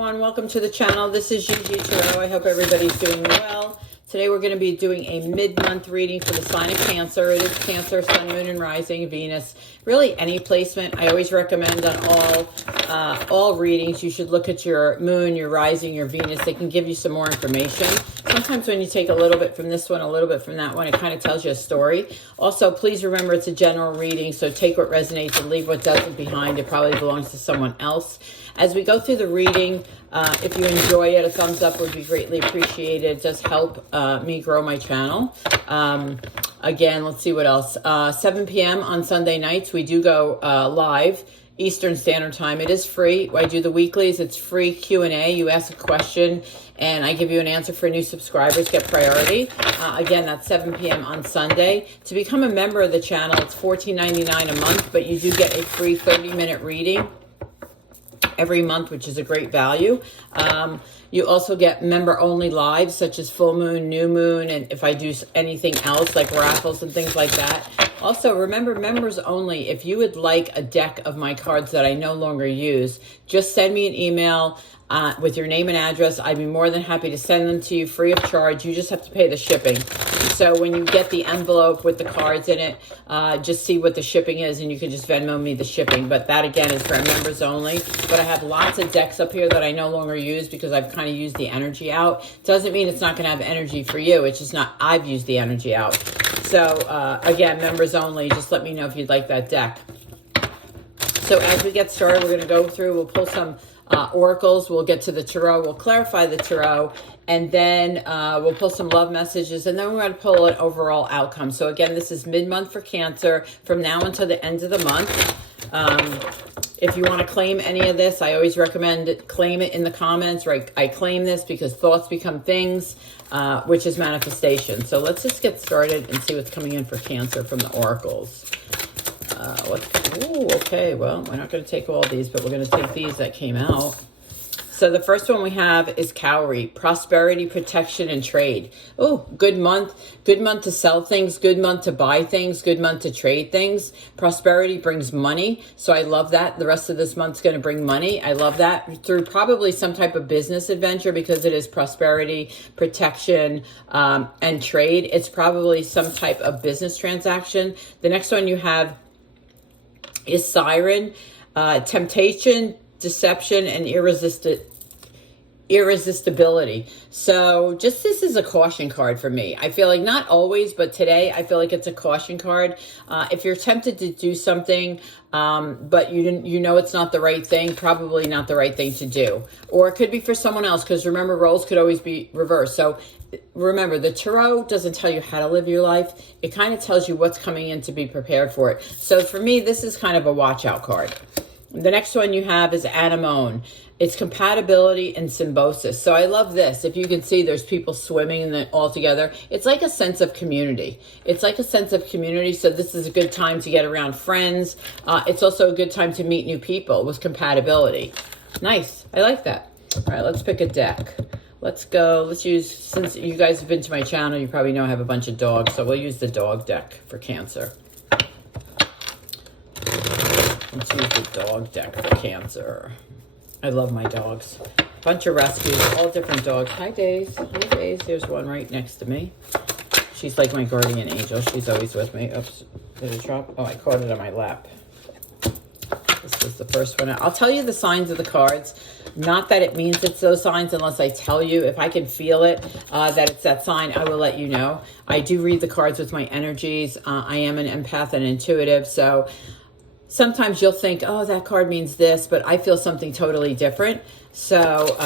everyone, welcome to the channel. This is GIGITAROT. I hope everybody's doing well. Today we're going to be doing a mid-month reading for the sign of Cancer. It is Cancer, Sun, Moon, and Rising, Venus. Really any placement. I always recommend on all readings you should look at your Moon, your Rising, your Venus. They can give you some more information. Sometimes when you take a little bit from this one, a little bit from that one, it kind of tells you a story. Also, please remember it's a general reading, so take what resonates and leave what doesn't behind. It probably belongs to someone else. As we go through the reading, if you enjoy it, a thumbs up would be greatly appreciated. It does help me grow my channel. Again, let's see what else. 7 p.m. on Sunday nights, we do go live Eastern Standard Time. It is free. I do the weeklies. It's free Q&A. You ask a question, and I give you an answer for new subscribers. Get priority. Again, that's 7 p.m. on Sunday. To become a member of the channel, it's $14.99 a month, but you do get a free 30-minute reading every month, which is a great value. You also get member-only lives, such as full moon, new moon, and if I do anything else, like raffles and things like that. Also, remember, members only. If you would like a deck of my cards that I no longer use, just send me an email with your name and address. I'd be more than happy to send them to you free of charge. You just have to pay the shipping. So when you get the envelope with the cards in it, just see what the shipping is, and you can just Venmo me the shipping. But that, again, is for members only. But I have lots of decks up here that I no longer use because I've kind of used the energy out. Doesn't mean it's not going to have energy for you. It's just not, I've used the energy out. So, again, members only. Just let me know if you'd like that deck. So as we get started, we're going to go through, we'll pull some oracles, we'll get to the tarot, we'll clarify the tarot, and then we'll pull some love messages, and then we're going to pull an overall outcome. So again, this is mid-month for Cancer from now until the end of the month. If you want to claim any of this, I always recommend claim it in the comments, right? I claim this because thoughts become things, which is manifestation. So let's just get started and see what's coming in for Cancer from the oracles. Okay, well, we're not going to take all these, but we're going to take these that came out. So the first one we have is Cowrie, prosperity, protection, and trade. Oh, good month. Good month to sell things, good month to buy things, good month to trade things. Prosperity brings money, so I love that. The rest of this month's going to bring money. I love that through probably some type of business adventure because it is prosperity, protection, and trade. It's probably some type of business transaction. The next one you have is Siren, temptation, deception, and irresistibility. So just this is a caution card for me. I feel like not always, but today I feel like it's a caution card. If you're tempted to do something, but you know it's not the right thing, probably not the right thing to do. Or it could be for someone else, because remember, roles could always be reversed. So remember, the tarot doesn't tell you how to live your life. It kind of tells you what's coming in to be prepared for it. So for me, this is kind of a watch out card. The next one you have is Anemone. It's compatibility and symbiosis. So I love this. If you can see, there's people swimming all together. It's like a sense of community. It's like a sense of community. So this is a good time to get around friends. It's also a good time to meet new people with compatibility. Nice. I like that. All right, let's pick a deck. Let's go. Let's use, since you guys have been to my channel, you probably know I have a bunch of dogs. So we'll use the dog deck for Cancer. Let's use the dog deck for Cancer. I love my dogs. Bunch of rescues, all different dogs. Hi, Days. Hi, Days. There's one right next to me. She's like my guardian angel. She's always with me. Oops. Did it drop? Oh, I caught it on my lap. This is the first one. I'll tell you the signs of the cards. Not that it means it's those signs unless I tell you. If I can feel it, that it's that sign, I will let you know. I do read the cards with my energies. I am an empath and intuitive, so sometimes you'll think, oh, that card means this, but I feel something totally different. So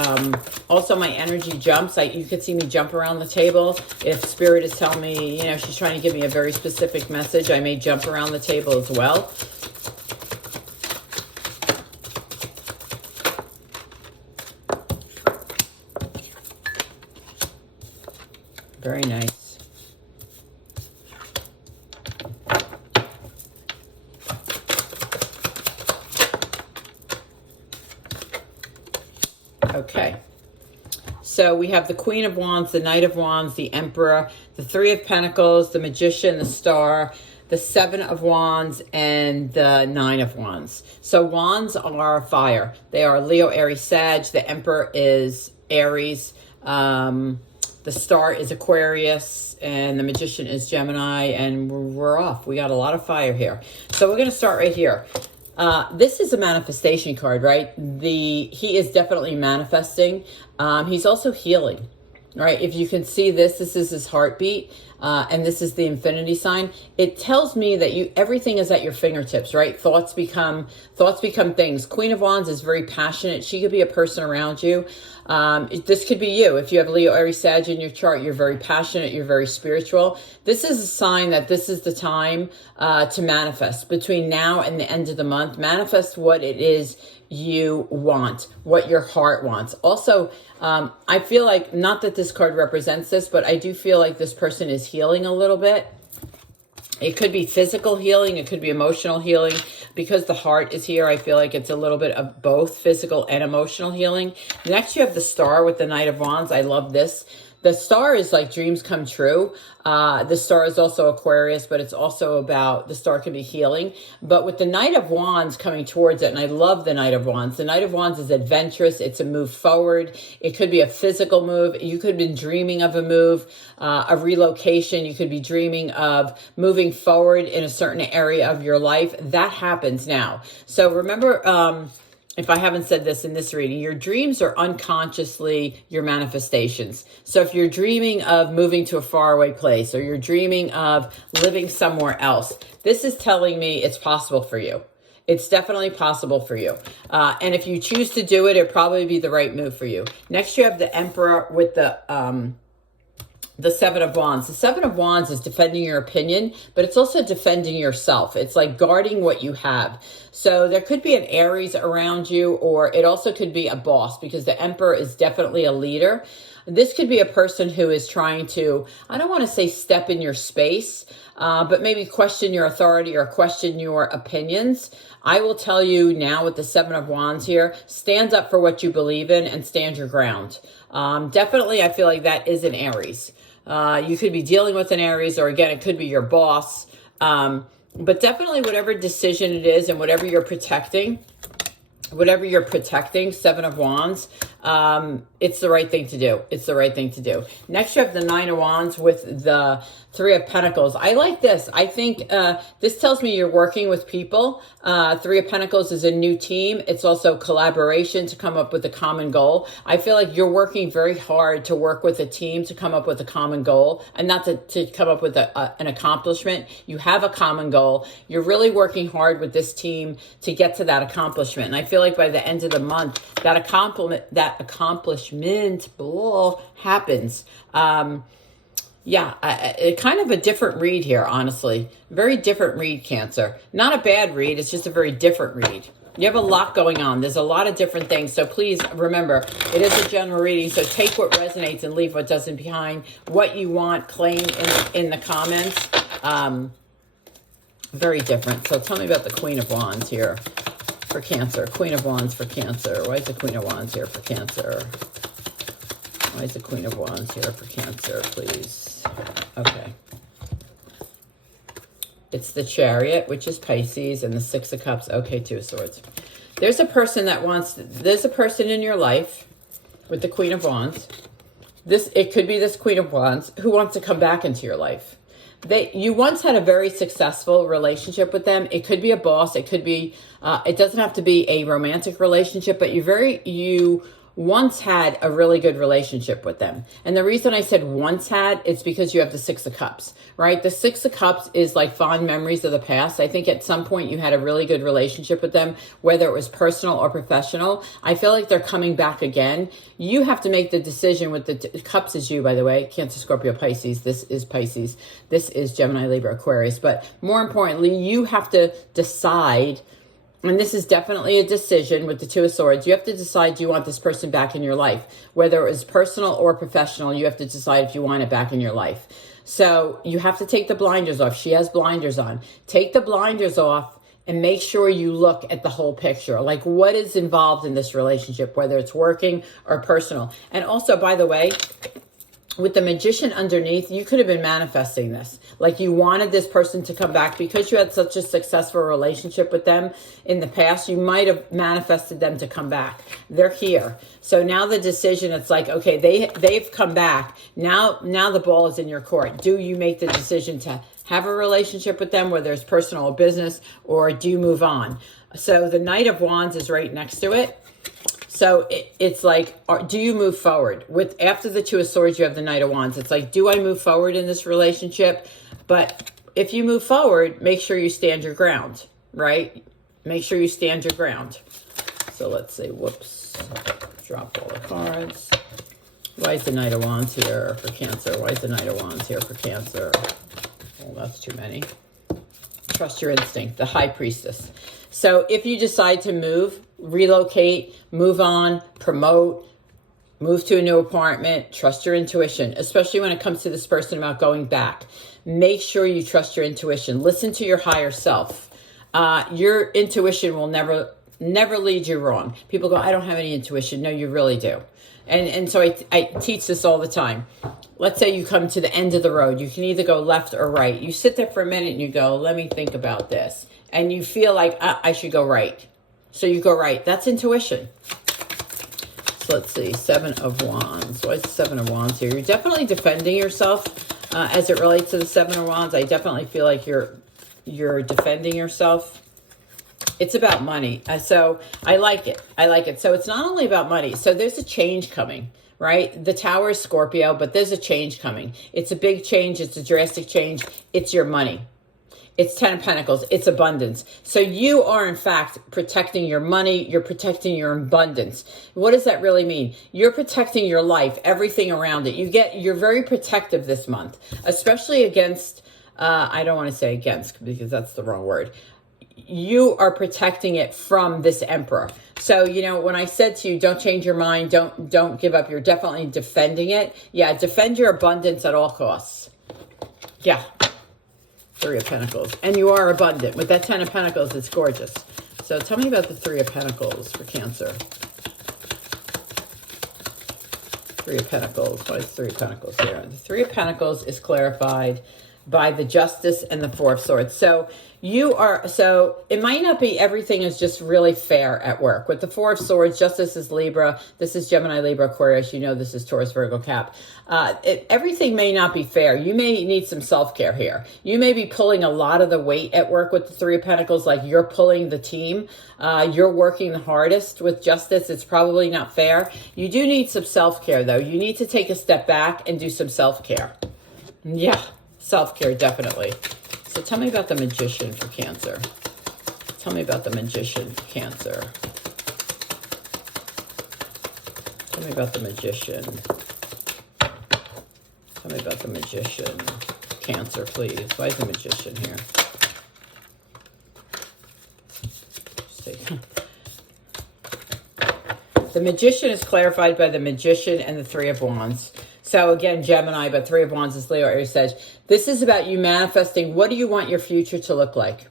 also my energy jumps. You could see me jump around the table. If Spirit is telling me, you know, she's trying to give me a very specific message, I may jump around the table as well. Very nice. Okay, so we have the Queen of Wands, the Knight of Wands, the Emperor, the Three of Pentacles, the Magician, the Star, the Seven of Wands, and the Nine of Wands. So wands are fire. They are Leo, Aries, Sag. The Emperor is Aries. The Star is Aquarius, and the Magician is Gemini, and we're off. We got a lot of fire here. So we're going to start right here. This is a manifestation card, right? He is definitely manifesting. He's also healing, right? If you can see this is his heartbeat. And this is the infinity sign. It tells me that everything is at your fingertips, right? Thoughts become things. Queen of Wands is very passionate. She could be a person around you. This could be you. If you have Leo, Aries, Sag in your chart, you're very passionate. You're very spiritual. This is a sign that this is the time to manifest. Between now and the end of the month, manifest what it is you want, what your heart wants. Also, I feel like, not that this card represents this, but I do feel like this person is healing a little bit. It could be physical healing. It could be emotional healing. Because the heart is here, I feel like it's a little bit of both physical and emotional healing. Next, you have the Star with the Knight of Wands. I love this. The Star is like dreams come true. The Star is also Aquarius, but it's also about, the Star can be healing. But with the Knight of Wands coming towards it, and I love the Knight of Wands. The Knight of Wands is adventurous. It's a move forward. It could be a physical move. You could have been dreaming of a move, a relocation. You could be dreaming of moving forward in a certain area of your life. That happens now. So remember, if I haven't said this in this reading, your dreams are unconsciously your manifestations. So if you're dreaming of moving to a faraway place, or you're dreaming of living somewhere else, this is telling me it's possible for you. It's definitely possible for you. And if you choose to do it, it'll probably be the right move for you. Next, you have the Emperor with the Seven of Wands. The Seven of Wands is defending your opinion, but it's also defending yourself. It's like guarding what you have. So there could be an Aries around you, or it also could be a boss, because the Emperor is definitely a leader. This could be a person who is trying to, I don't want to say step in your space, but maybe question your authority or question your opinions. I will tell you now with the Seven of Wands here, stand up for what you believe in and stand your ground. Definitely, I feel like that is an Aries. You could be dealing with an Aries, or again, it could be your boss. But definitely whatever decision it is and whatever you're protecting, Seven of Wands, it's the right thing to do. It's the right thing to do. Next, you have the Nine of Wands with the Three of Pentacles. I like this. I think this tells me you're working with people. Three of Pentacles is a new team. It's also collaboration to come up with a common goal. I feel like you're working very hard to work with a team to come up with a common goal, and not to come up with an accomplishment. You have a common goal. You're really working hard with this team to get to that accomplishment. And I feel like by the end of the month, that accomplishment happens. Kind of a different read here, honestly. Very different read, Cancer. Not a bad read, it's just a very different read. You have a lot going on. There's a lot of different things. So please remember, it is a general reading. So take what resonates and leave what doesn't behind. What you want, claim in the comments. Very different. So tell me about the Queen of Wands here for Cancer. Queen of Wands for Cancer. Why is the Queen of Wands here for Cancer? Why is the Queen of Wands here for Cancer, please? Okay. It's the Chariot, which is Pisces, and the Six of Cups. Okay, Two of Swords. There's a person there's a person in your life with the Queen of Wands. It could be this Queen of Wands who wants to come back into your life. You once had a very successful relationship with them. It could be a boss. It could be, it doesn't have to be a romantic relationship, but you once had a really good relationship with them. And the reason I said once had, it's because you have the Six of Cups, right? The Six of Cups is like fond memories of the past. I think at some point you had a really good relationship with them, whether it was personal or professional. I feel like they're coming back again. You have to make the decision with the Cups is you, by the way. Cancer, Scorpio, Pisces. This is Pisces. This is Gemini, Libra, Aquarius. But more importantly, you have to decide. And this is definitely a decision with the Two of Swords. You have to decide, do you want this person back in your life? Whether it was personal or professional, you have to decide if you want it back in your life. So you have to take the blinders off. She has blinders on. Take the blinders off and make sure you look at the whole picture. Like, what is involved in this relationship, whether it's working or personal. And also, by the way, with the Magician underneath, you could have been manifesting this. Like you wanted this person to come back because you had such a successful relationship with them in the past. You might have manifested them to come back. They're here. So now the decision, it's like, okay, they've come back. Now the ball is in your court. Do you make the decision to have a relationship with them, whether it's personal or business, or do you move on? So the Knight of Wands is right next to it. So it's like, do you move forward? After the Two of Swords, you have the Knight of Wands. It's like, do I move forward in this relationship? But if you move forward, make sure you stand your ground, right? Make sure you stand your ground. So let's see, whoops, drop all the cards. Why is the Knight of Wands here for Cancer? Why is the Knight of Wands here for Cancer? Oh, that's too many. Trust your instinct, the High Priestess. So if you decide to move, relocate, move on, promote, move to a new apartment, trust your intuition, especially when it comes to this person about going back. Make sure you trust your intuition. Listen to your higher self. Your intuition will never lead you wrong. People go, I don't have any intuition. No, you really do. And so I teach this all the time. Let's say you come to the end of the road. You can either go left or right. You sit there for a minute and you go, let me think about this. And you feel like, I should go right. So you go right. That's intuition. So let's see, Seven of Wands. Why is the Seven of Wands here? You're definitely defending yourself as it relates to the Seven of Wands. I definitely feel like you're defending yourself. It's about money. So I like it. I like it. So it's not only about money. So there's a change coming, right? The Tower is Scorpio, but there's a change coming. It's a big change. It's a drastic change. It's your money. It's 10 of Pentacles. It's abundance. So you are, in fact, protecting your money. You're protecting your abundance. What does that really mean? You're protecting your life, everything around it. You're very protective this month, especially against, I don't want to say against because that's the wrong word. You are protecting it from this Emperor. So, you know, when I said to you, don't change your mind, don't give up, you're definitely defending it. Yeah, defend your abundance at all costs. Yeah. Three of Pentacles. And you are abundant. With that 10 of Pentacles, it's gorgeous. So tell me about the Three of Pentacles for Cancer. Three of Pentacles. Why is Three of Pentacles here? The Three of Pentacles is clarified by the Justice and the Four of Swords. So it might not be everything is just really fair at work. With the Four of Swords, Justice is Libra. This is Gemini, Libra, Aquarius. You know this is Taurus, Virgo, Cap. Everything may not be fair. You may need some self-care here. You may be pulling a lot of the weight at work with the Three of Pentacles, like you're pulling the team. You're working the hardest with Justice. It's probably not fair. You do need some self-care, though. You need to take a step back and do some self-care. Yeah. Self-care, definitely. So tell me about the Magician for Cancer. Tell me about the Magician for Cancer. Tell me about the Magician. Tell me about the Magician. Cancer, please. Why is the Magician here? The Magician is clarified by the Magician and the Three of Wands. So again, Gemini, but Three of Wands is Leo, Aries, Sag. This is about you manifesting. What do you want your future to look like?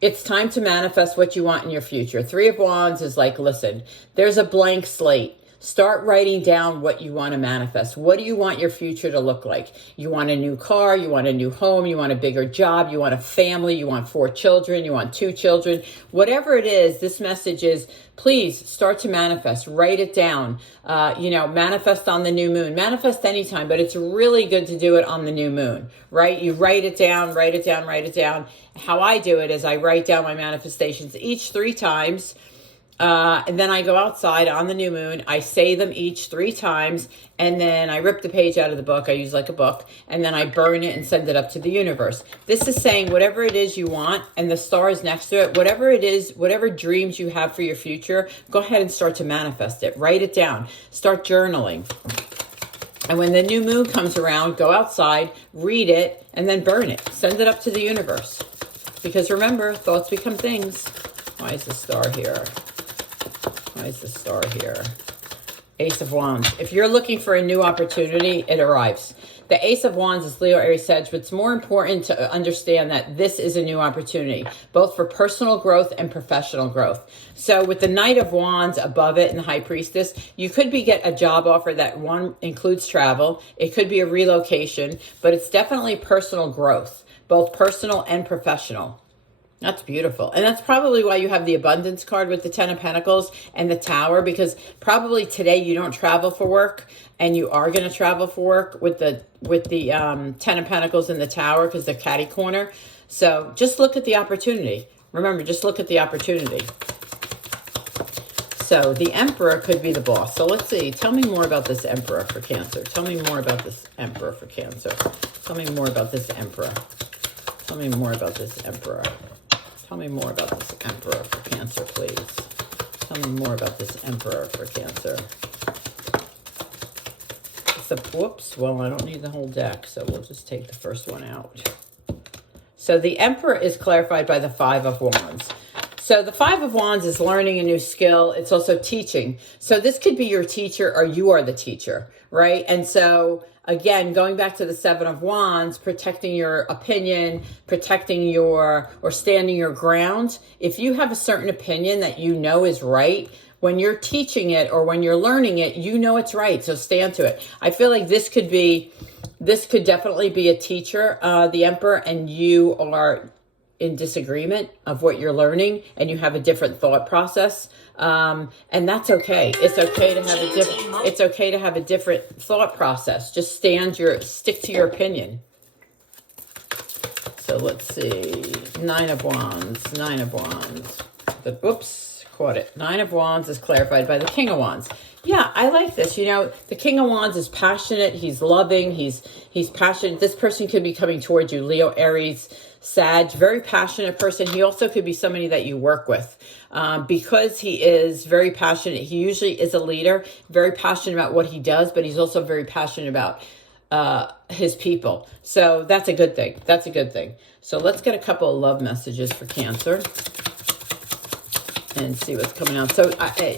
It's time to manifest what you want in your future. Three of Wands is like, listen, there's a blank slate. Start writing down what you want to manifest. What do you want your future to look like? You want a new car, you want a new home, you want a bigger job, you want a family, you want 4 children, you want 2 children. Whatever it is, this message is, please start to manifest. Write it down. Manifest on the new moon. Manifest anytime, but it's really good to do it on the new moon, right? You write it down, write it down, write it down. How I do it is I write down my manifestations each 3 times. And then I go outside on the new moon. I say them each 3 times. And then I rip the page out of the book. I use like a book. And then I burn it and send it up to the universe. This is saying whatever it is you want and the stars next to it, whatever it is, whatever dreams you have for your future, go ahead and start to manifest it. Write it down. Start journaling. And when the new moon comes around, go outside, read it, and then burn it. Send it up to the universe. Because remember, thoughts become things. Why is the star here? Why is the star here? Ace of Wands. If you're looking for a new opportunity, it arrives. The Ace of Wands is Leo, Aries, Sag, but it's more important to understand that this is a new opportunity, both for personal growth and professional growth. So with the Knight of Wands above it and the High Priestess, you could get a job offer that one includes travel. It could be a relocation, but it's definitely personal growth. both personal and professional. That's beautiful. And that's probably why you have the abundance card with the 10 of Pentacles and the Tower, because probably today you don't travel for work and you are going to travel for work with the 10 of Pentacles and the Tower, because they're catty corner. So just look at the opportunity. Remember, just look at the opportunity. So the Emperor could be the boss. So let's see. Tell me more about this Emperor for Cancer. Tell me more about this Emperor for Cancer. Tell me more about this Emperor. Tell me more about this Emperor. Tell me more about this Emperor for Cancer, please. Tell me more about this Emperor for Cancer. Whoops, well, I don't need the whole deck, so we'll just take the first one out. So the Emperor is clarified by the 5 of Wands. So the 5 of Wands is learning a new skill. It's also teaching. So this could be your teacher or you are the teacher, right? And so again, going back to the 7 of Wands, protecting your opinion, protecting your, or standing your ground. If you have a certain opinion that you know is right, when you're teaching it or when you're learning it, you know it's right. So stand to it. I feel like this could definitely be a teacher, the Emperor, and you are in disagreement of what you're learning and you have a different thought process. And that's okay. It's okay to have a different thought process. Just stick to your opinion. So let's see. 9 of Wands, 9 of Wands. Oops, caught it. 9 of Wands is clarified by the King of Wands. Yeah, I like this. You know, the King of Wands is passionate. He's loving. He's passionate. This person could be coming towards you. Leo, Aries, Sag, very passionate person. He also could be somebody that you work with. Because he is very passionate, he usually is a leader, very passionate about what he does, but he's also very passionate about his people. So that's a good thing. That's a good thing. So let's get a couple of love messages for Cancer and see what's coming out. So,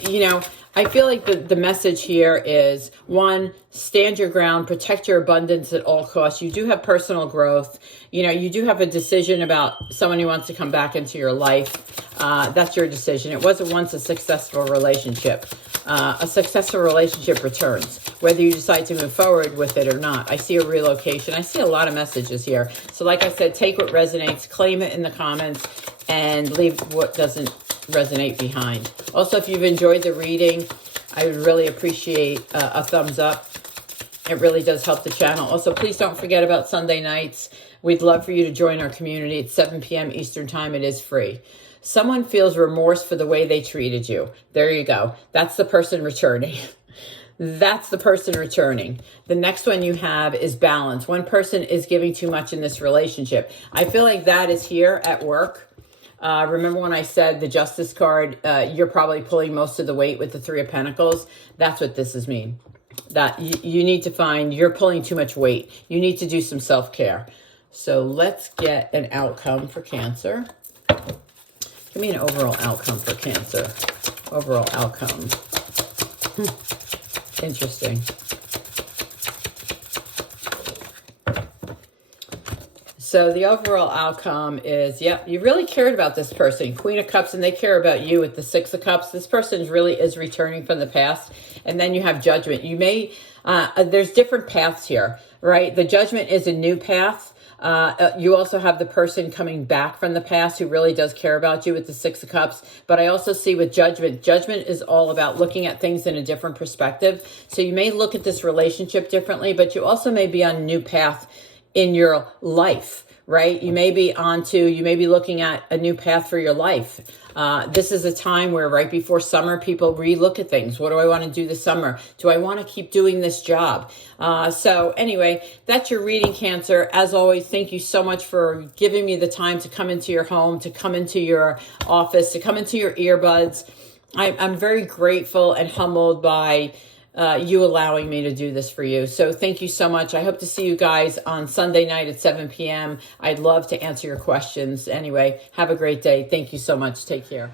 you know, I feel like the message here is, 1, stand your ground, protect your abundance at all costs. You do have personal growth. You know, you do have a decision about someone who wants to come back into your life. That's your decision. It wasn't once a successful relationship. A successful relationship returns, whether you decide to move forward with it or not. I see a relocation. I see a lot of messages here. So like I said, take what resonates, claim it in the comments, and leave what doesn't resonate behind. Also, if you've enjoyed the reading, I would really appreciate a thumbs up. It really does help the channel. Also, please don't forget about Sunday nights. We'd love for you to join our community at 7 p.m. Eastern Time. It is free. Someone feels remorse for the way they treated you. There you go. That's the person returning. That's the person returning. The next one you have is balance. One person is giving too much in this relationship. I feel like that is here at work. Remember when I said the Justice card, you're probably pulling most of the weight with the 3 of Pentacles? That's what this is mean. That you need to find, you're pulling too much weight. You need to do some self-care. So let's get an outcome for Cancer. Give me an overall outcome for Cancer. Overall outcome. Interesting. So the overall outcome is, yep, you really cared about this person. Queen of Cups, and they care about you with the 6 of Cups. This person really is returning from the past. And then you have Judgment. You may, there's different paths here, right? The Judgment is a new path. You also have the person coming back from the past who really does care about you with the 6 of Cups. But I also see with Judgment, Judgment is all about looking at things in a different perspective. So you may look at this relationship differently, but you also may be on a new path in your life, right? You may be looking at a new path for your life. This is a time where right before summer, people relook at things. What do I want to do this summer? Do I want to keep doing this job? So anyway, that's your reading, Cancer. As always, thank you so much for giving me the time to come into your home, to come into your office, to come into your earbuds. I'm very grateful and humbled by you allowing me to do this for you. So thank you so much. I hope to see you guys on Sunday night at 7 p.m. I'd love to answer your questions. Anyway, have a great day. Thank you so much. Take care.